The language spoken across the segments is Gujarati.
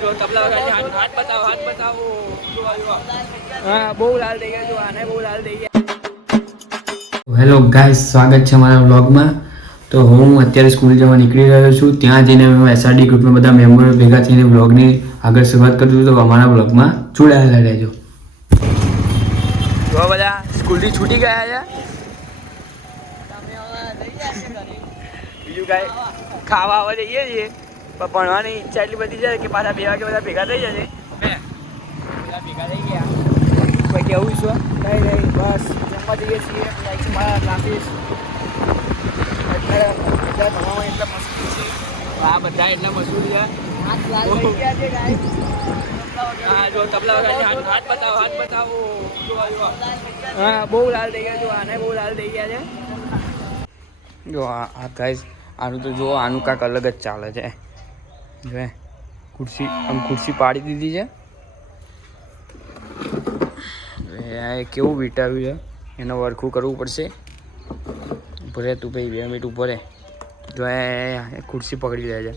જો તબલા વગાડી હાથ બતાવો હા બહુ લાલ થઈ ગયા જો આને બહુ લાલ થઈ ગયા. હેલો ગાઈસ, સ્વાગત છે મારા વ્લોગમાં. તો હું અત્યારે સ્કૂલ જવા નીકળી રહ્યો છું. ત્યાં જઈને અમે એસઆરડી ગ્રુપમાં બધા મેમ્બરો ભેગા થઈને વ્લોગની આગળ શરૂઆત કરું છું. તો અમારા વ્લોગમાં જોડાયેલા રહેજો. જો બધા સ્કૂલથી છૂટી ગયા છે. બીજું કાંઈ ખાવા આવવા જઈએ છીએ પણ ભણવાની ઈચ્છા એટલી બધી છે કે પાછા 2 વાગે બધા ભેગા થઈ જશે. બધા ભેગા થઈ ગયા પછી કેવું છો કંઈ નહીં, બસ જમવા જઈએ છીએ. પછી મારા ક્લાસીસ અત્યારે ભણવામાં એટલા મસ્તી છે. આ બધા એટલા મશહૂર છે. હા જો તબલા વગાડી હાથ બતાવો હા બહુ લાલ થઈ ગયા જો આને બહુ લાલ થઈ ગયા છે. જો આ ગાઈસ આનું તો જો આનું કાંઈક અલગ જ ચાલે છે. જો ખુરશી પાડી દીધી છે. કેવું વીટાવ્યું છે એનો વરખું કરવું પડશે. ઉભો રહે તું ભાઈ 2 મિનિટ ઉભો રહે. જો એ ખુરશી પકડી લે છે.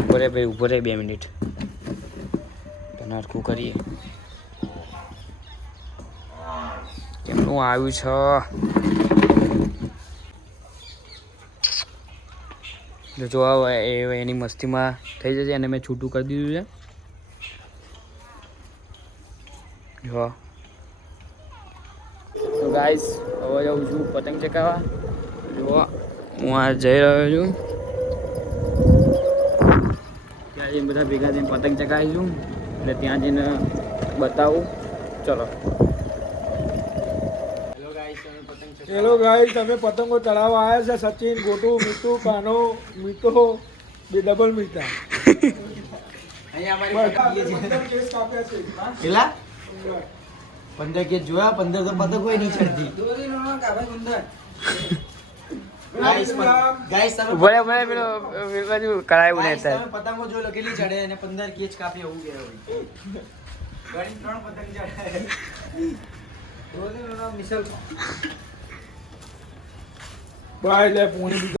ઉભો રહે ભાઈ, ઉભો રહે 2 મિનિટ. તને હરખું કરીએ. કેમનું આવ્યું છે જો એની મસ્તીમાં થઈ જશે અને મેં છૂટું કરી દીધું છે. જો તો ગાઈસ હવે જાઉં છું પતંગ ચગાવવા. જો હું આ જઈ રહ્યો છું. ત્યાં જઈને બધા ભેગા થઈને પતંગ ચગાવીશું એટલે ત્યાં જઈને બતાવું. ચલો. હેલો ગાઈસ, તમે પતંગો ચડાવવા આવ્યા છે. સચિન, ગોટુ, મીતુ, કાનો, મીતો, બે ડબલ મીતા. પેલા 15 કેસ જોયા, 15 તો પતંગ કોઈ નહીં ચડતી. ગાઈસ તમે બોલે પેલો બાજુ કરાયું ને તમે પતંગો જોઈ લો કેટલી ચડે અને 15 કેચ કાપી એવું કે ગણી 3 પતંગ ચડે. મિસલ બાય લે પોણી